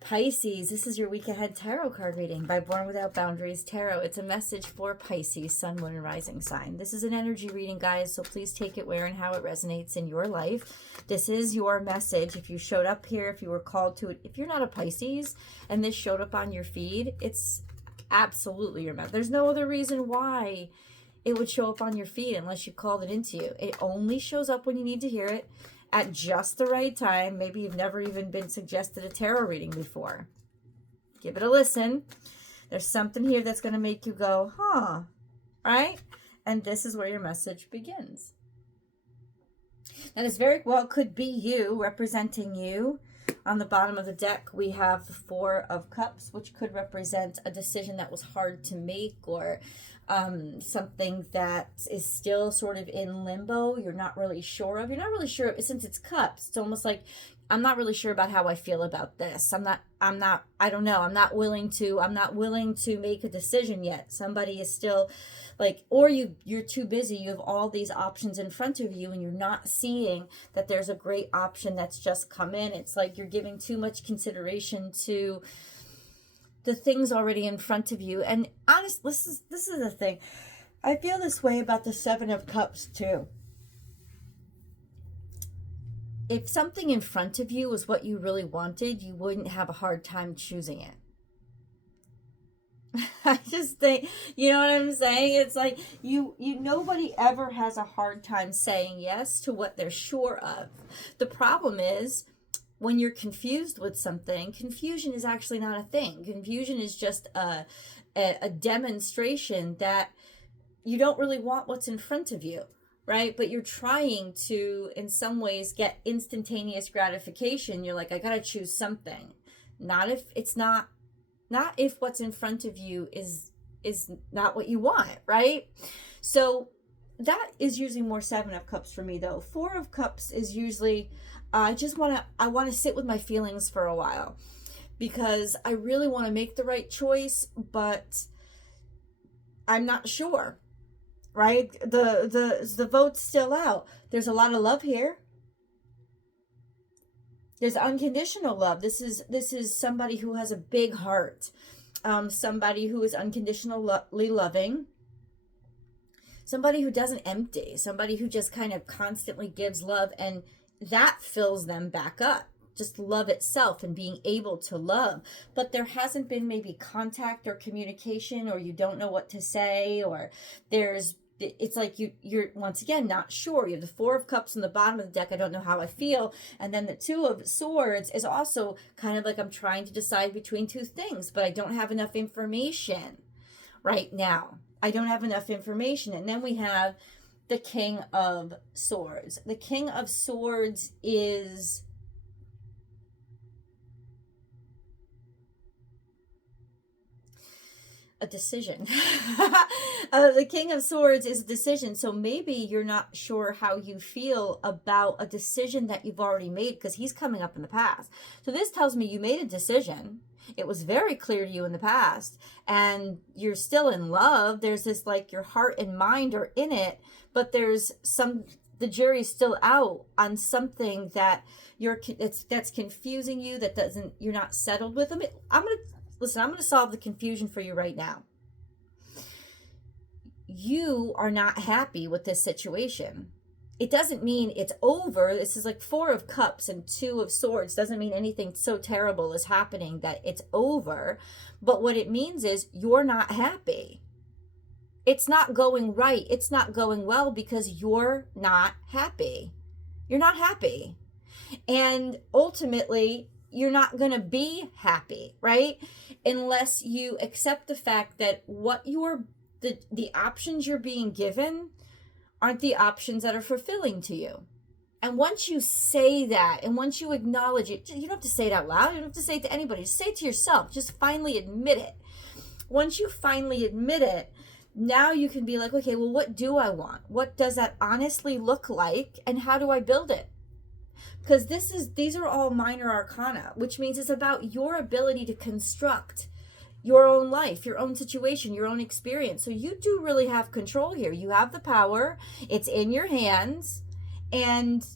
Pisces, this is your week ahead tarot card reading by Born Without Boundaries Tarot. It's a message for Pisces, sun, moon, and rising sign. This is an energy reading, guys, so please take it where and how it resonates in your life. This is your message. If you showed up here, if you were called to it, if you're not a Pisces and this showed up on your feed, it's absolutely your message. There's no other reason why it would show up on your feed unless you called it into you. It only shows up when you need to hear it, at just the right time. Maybe you've never even been suggested a tarot reading before. Give it a listen. There's something here that's going to make you go, huh, right? And this is where your message begins. And this very well could be you, representing you. On the bottom of the deck, we have the Four of Cups, which could represent a decision that was hard to make, or something that is still sort of in limbo. You're not really sure of. You're not really sure, since it's cups. It's almost like, I'm not really sure about how I feel about this. I don't know. I'm not willing to make a decision yet. Somebody is still like, or you're too busy. You have all these options in front of you and you're not seeing that there's a great option that's just come in. It's like you're giving too much consideration to the things already in front of you. And honestly, this is the thing. I feel this way about the Seven of Cups too. If something in front of you was what you really wanted, you wouldn't have a hard time choosing it. I just think, you know what I'm saying? It's like nobody ever has a hard time saying yes to what they're sure of. The problem is when you're confused with something, confusion is actually not a thing. Confusion is just a demonstration that you don't really want what's in front of you. Right? But you're trying to, in some ways, get instantaneous gratification. You're like, I got to choose something. Not if what's in front of you is not what you want, right? So that is usually more Seven of Cups for me, though. Four of Cups is usually, I want to sit with my feelings for a while because I really want to make the right choice, but I'm not sure. Right? The vote's still out. There's a lot of love here. There's unconditional love. This is somebody who has a big heart. Somebody who is unconditionally loving. Somebody who doesn't empty. Somebody who just kind of constantly gives love, and that fills them back up. Just love itself and being able to love. But there hasn't been maybe contact or communication, or you don't know what to say, or it's like you're once again not sure. You have the Four of Cups on the bottom of the deck. I don't know how I feel. And then the Two of Swords is also kind of like I'm trying to decide between two things, but I don't have enough information right now. I don't have enough information. And then we have the King of Swords. The King of Swords is a decision. The King of Swords is a decision. So maybe you're not sure how you feel about a decision that you've already made, because he's coming up in the past. So this tells me you made a decision. It was very clear to you in the past, and you're still in love. There's this, like, your heart and mind are in it, but there's the jury's still out on something that that's confusing you, you're not settled with them. I'm going to solve the confusion for you right now. You are not happy with this situation. It doesn't mean it's over. This is like Four of Cups and Two of Swords. Doesn't mean anything so terrible is happening that it's over. But what it means is you're not happy. It's not going right. It's not going well because you're not happy. You're not happy. And ultimately, you're not going to be happy, right? Unless you accept the fact that the options you're being given aren't the options that are fulfilling to you. And once you say that, and once you acknowledge it, you don't have to say it out loud. You don't have to say it to anybody. Just say it to yourself. Just finally admit it. Once you finally admit it, now you can be like, okay, well, what do I want? What does that honestly look like? And how do I build it? Because these are all minor arcana, which means it's about your ability to construct your own life, your own situation, your own experience. So you do really have control here. You have the power. It's in your hands. And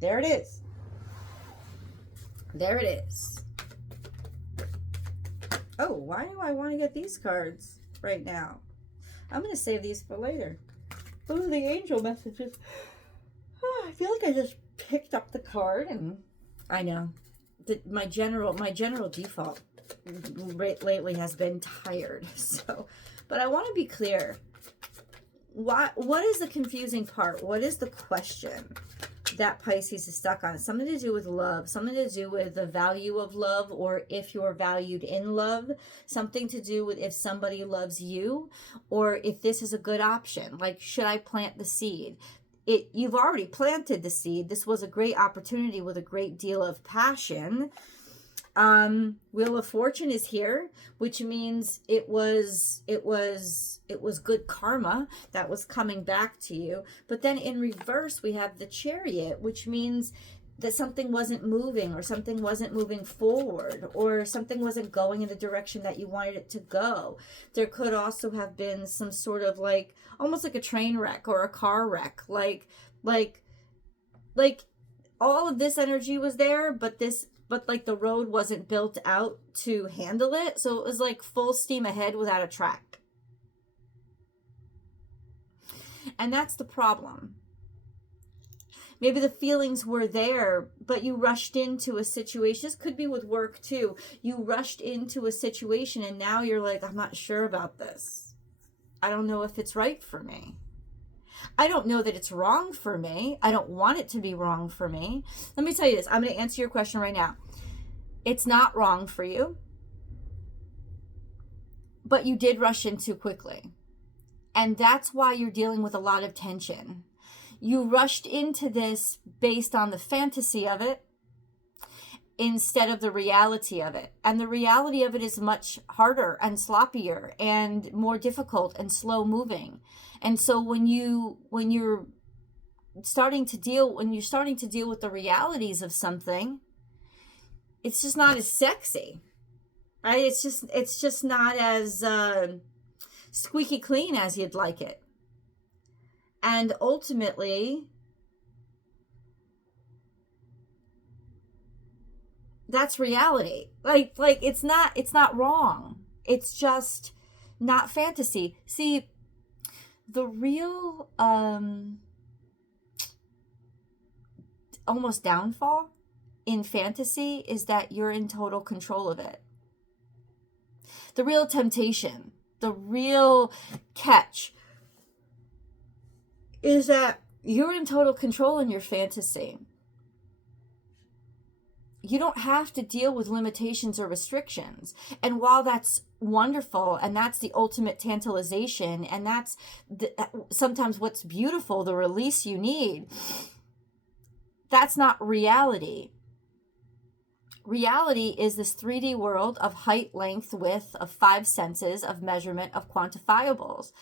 there it is. There it is. Oh, why do I want to get these cards right now? I'm going to save these for later. Oh, the angel messages. Oh, I feel like I just picked up the card, and I know that my general default lately has been tired. So, but I want to be clear. What is the confusing part? What is the question that Pisces is stuck on? Something to do with love, something to do with the value of love, or if you're valued in love, something to do with if somebody loves you, or if this is a good option. Like, should I plant the seed? You've already planted the seed. This was a great opportunity with a great deal of passion. Wheel of Fortune is here, which means it was good karma that was coming back to you. But then in reverse, we have the Chariot, which means that something wasn't moving, or something wasn't moving forward, or something wasn't going in the direction that you wanted it to go. There could also have been some sort of like, almost like a train wreck or a car wreck, like all of this energy was there, but like the road wasn't built out to handle it. So it was like full steam ahead without a track. And that's the problem. Maybe the feelings were there, but you rushed into a situation. This could be with work too. You rushed into a situation and now you're like, I'm not sure about this. I don't know if it's right for me. I don't know that it's wrong for me. I don't want it to be wrong for me. Let me tell you this. I'm going to answer your question right now. It's not wrong for you, but you did rush in too quickly. And that's why you're dealing with a lot of tension. You rushed into this based on the fantasy of it instead of the reality of it. And the reality of it is much harder and sloppier and more difficult and slow moving. And so when you're starting to deal with the realities of something, it's just not as sexy, right? It's just not as squeaky clean as you'd like it. And ultimately, that's reality. Like it's not wrong. It's just not fantasy. See, the real almost downfall in fantasy is that you're in total control of it. The real temptation, the real catch is that you're in total control in your fantasy. You don't have to deal with limitations or restrictions. And while that's wonderful, and that's the ultimate tantalization, and that's sometimes what's beautiful, the release you need, that's not reality. Reality is this 3D world of height, length, width, of 5 senses, of measurement, of quantifiables.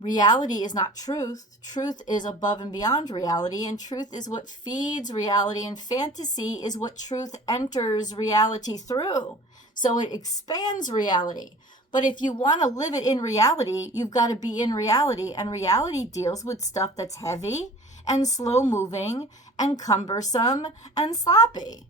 Reality is not truth. Truth is above and beyond reality, and truth is what feeds reality, and fantasy is what truth enters reality through. So it expands reality. But if you want to live it in reality, you've got to be in reality, and reality deals with stuff that's heavy and slow moving and cumbersome and sloppy.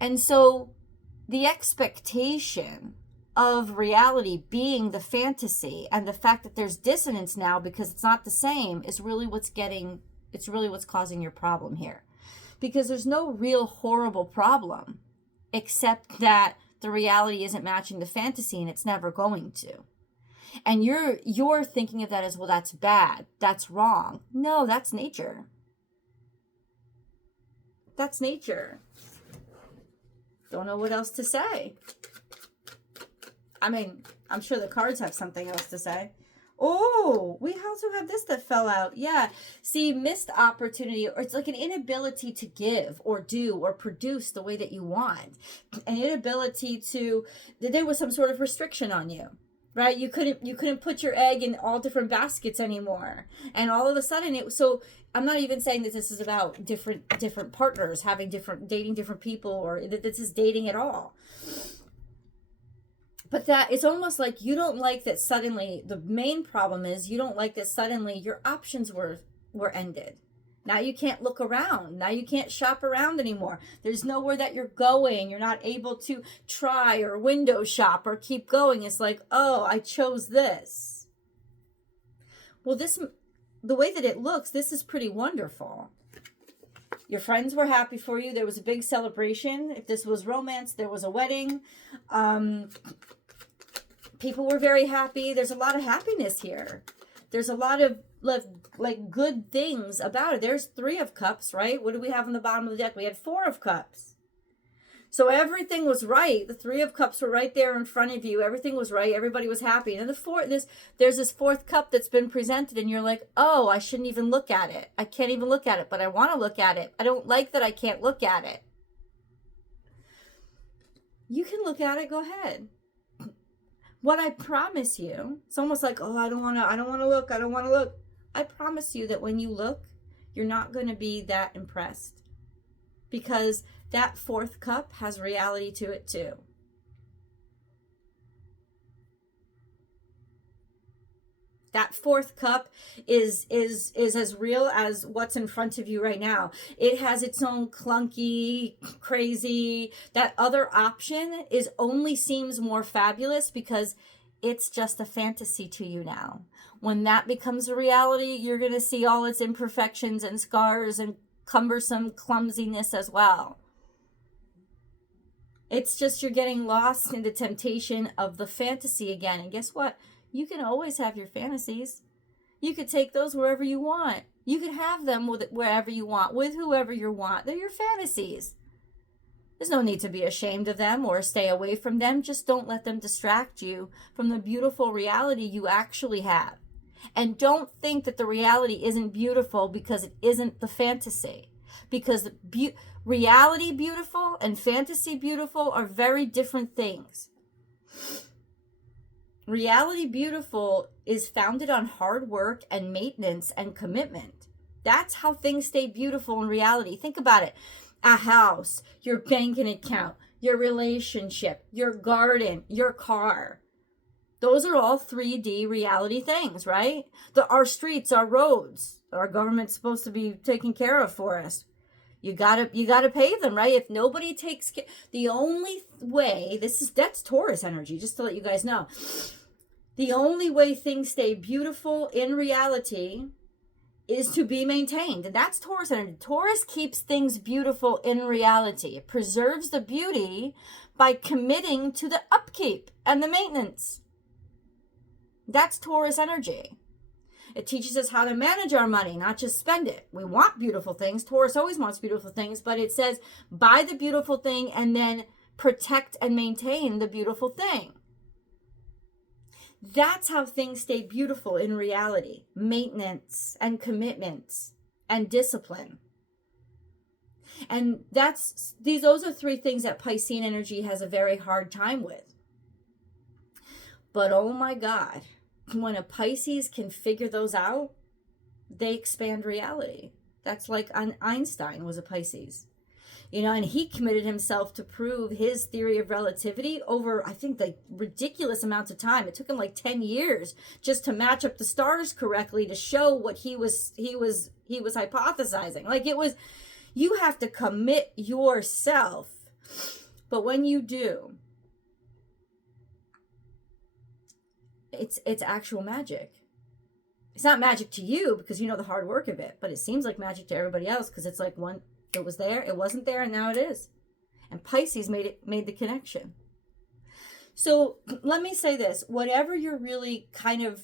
And so the expectation of reality being the fantasy, and the fact that there's dissonance now because it's not the same, is really what's causing your problem here. Because there's no real horrible problem, except that the reality isn't matching the fantasy, and it's never going to. And you're thinking of that as, well, that's bad, that's wrong. No, that's nature. That's nature. Don't know what else to say. I mean, I'm sure the cards have something else to say. Oh, we also have this that fell out. Yeah. See, missed opportunity, or it's like an inability to give or do or produce the way that you want. An inability to, there was some sort of restriction on you, right? You couldn't put your egg in all different baskets anymore. And all of a sudden so I'm not even saying that this is about different partners, dating different people, or that this is dating at all. But that it's almost like you don't like that suddenly, the main problem is you don't like that suddenly your options were ended. Now you can't look around. Now you can't shop around anymore. There's nowhere that you're going. You're not able to try or window shop or keep going. It's like, oh, I chose this. Well, the way that it looks, this is pretty wonderful. Your friends were happy for you. There was a big celebration. If this was romance, there was a wedding. People were very happy. There's a lot of happiness here. There's a lot of like good things about it. There's 3 of Cups, right? What do we have on the bottom of the deck? We had 4 of Cups. So everything was right. The 3 of Cups were right there in front of you. Everything was right. Everybody was happy. And there's this 4th cup that's been presented, and you're like, oh, I shouldn't even look at it. I can't even look at it, but I want to look at it. I don't like that I can't look at it. You can look at it. Go ahead. What I promise you, it's almost like, oh, I don't want to look. I promise you that when you look, you're not going to be that impressed, because that 4th cup has reality to it too. That 4th cup is as real as what's in front of you right now. It has its own clunky, crazy. That other option only seems more fabulous because it's just a fantasy to you now. When that becomes a reality, you're going to see all its imperfections and scars and cumbersome clumsiness as well. It's just you're getting lost in the temptation of the fantasy again. And guess what? You can always have your fantasies. You could take those wherever you want. You could have them wherever you want, with whoever you want. They're your fantasies. There's no need to be ashamed of them or stay away from them. Just don't let them distract you from the beautiful reality you actually have. And don't think that the reality isn't beautiful because it isn't the fantasy. Because reality beautiful and fantasy beautiful are very different things. Reality beautiful is founded on hard work and maintenance and commitment. That's how things stay beautiful in reality. Think about it. A house, your banking account, your relationship, your garden, your car. Those are all 3D reality things, right? Our streets, our roads, our government's supposed to be taking care of for us. You gotta pay them, right? If nobody takes care, the only way, that's Taurus energy, just to let you guys know. The only way things stay beautiful in reality is to be maintained. And that's Taurus energy. Taurus keeps things beautiful in reality. It preserves the beauty by committing to the upkeep and the maintenance. That's Taurus energy. It teaches us how to manage our money, not just spend it. We want beautiful things. Taurus always wants beautiful things, but it says buy the beautiful thing and then protect and maintain the beautiful thing. That's how things stay beautiful in reality. Maintenance and commitments and discipline. And those are 3 things that Piscean energy has a very hard time with. But oh my God, when a Pisces can figure those out, they expand reality. That's like Einstein was a Pisces. And he committed himself to prove his theory of relativity over, I think, like ridiculous amounts of time. It took him like 10 years just to match up the stars correctly to show what he was hypothesizing. Like you have to commit yourself. But when you do, it's actual magic. It's not magic to you because you know the hard work of it, but it seems like magic to everybody else because it's like it was there, it wasn't there, and now it is. And Pisces made the connection. So let me say this, whatever you're really kind of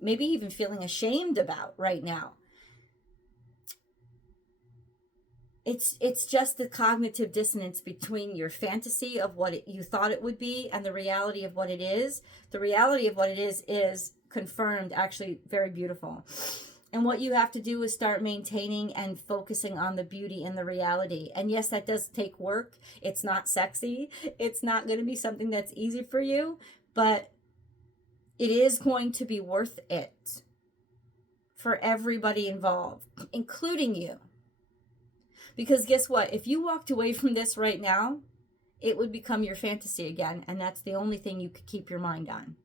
maybe even feeling ashamed about right now, it's just the cognitive dissonance between your fantasy of what you thought it would be and the reality of what it is. The reality of what it is confirmed actually very beautiful. And what you have to do is start maintaining and focusing on the beauty in the reality. And yes, that does take work. It's not sexy. It's not going to be something that's easy for you, but it is going to be worth it for everybody involved, including you. Because guess what? If you walked away from this right now, it would become your fantasy again. And that's the only thing you could keep your mind on.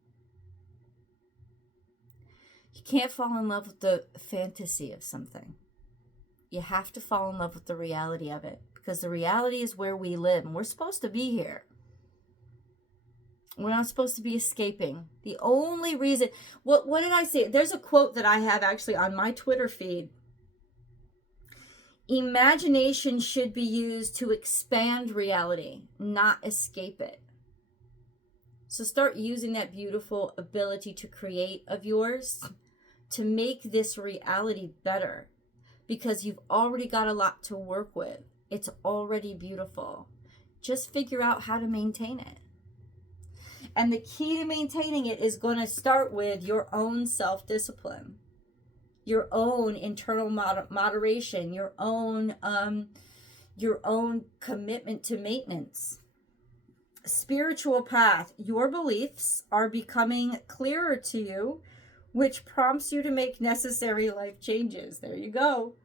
You can't fall in love with the fantasy of something. you have to fall in love with the reality of it, because the reality is where we live, and we're supposed to be here. We're not supposed to be escaping. The only reason, what did I say? There's a quote that I have actually on my Twitter feed. Imagination should be used to expand reality, not escape it. So start using that beautiful ability to create of yours to make this reality better, because you've already got a lot to work with. It's already beautiful. Just figure out how to maintain it. And the key to maintaining it is going to start with your own self-discipline, your own internal moderation, your own commitment to maintenance. Spiritual path. Your beliefs are becoming clearer to you, which prompts you to make necessary life changes. There you go.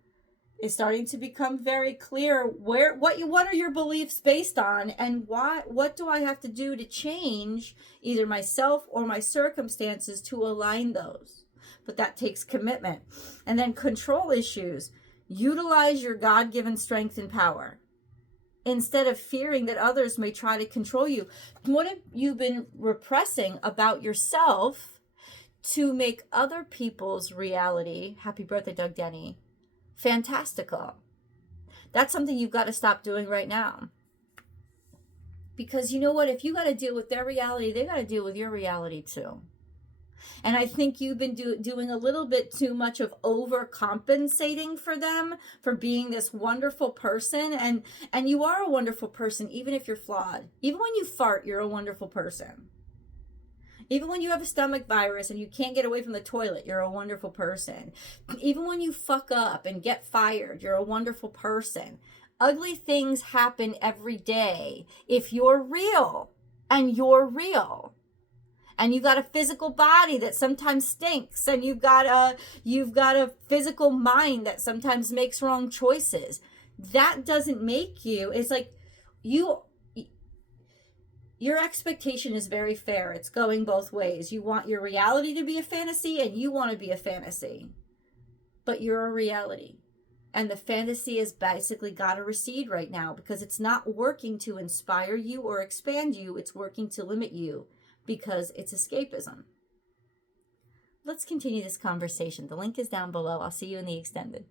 It's starting to become very clear what are your beliefs based on, and what do I have to do to change either myself or my circumstances to align those. But that takes commitment. And then control issues. Utilize your God-given strength and power instead of fearing that others may try to control you. What have you been repressing about yourself to make other people's reality, happy birthday, Doug Denny, fantastical? That's something you've got to stop doing right now. Because you know what? If you got to deal with their reality, they got to deal with your reality too. And I think you've been doing a little bit too much of overcompensating for them for being this wonderful person. And you are a wonderful person, even if you're flawed. Even when you fart, you're a wonderful person. Even when you have a stomach virus and you can't get away from the toilet, you're a wonderful person. Even when you fuck up and get fired, you're a wonderful person. Ugly things happen every day if you're real, and you're real. And you've got a physical body that sometimes stinks, and you've got a physical mind that sometimes makes wrong choices. That doesn't make you. It's like your expectation is very fair. It's going both ways. You want your reality to be a fantasy, and you want to be a fantasy. But you're a reality. And the fantasy has basically got to recede right now, because it's not working to inspire you or expand you. It's working to limit you, because it's escapism. Let's continue this conversation. The link is down below. I'll see you in the extended.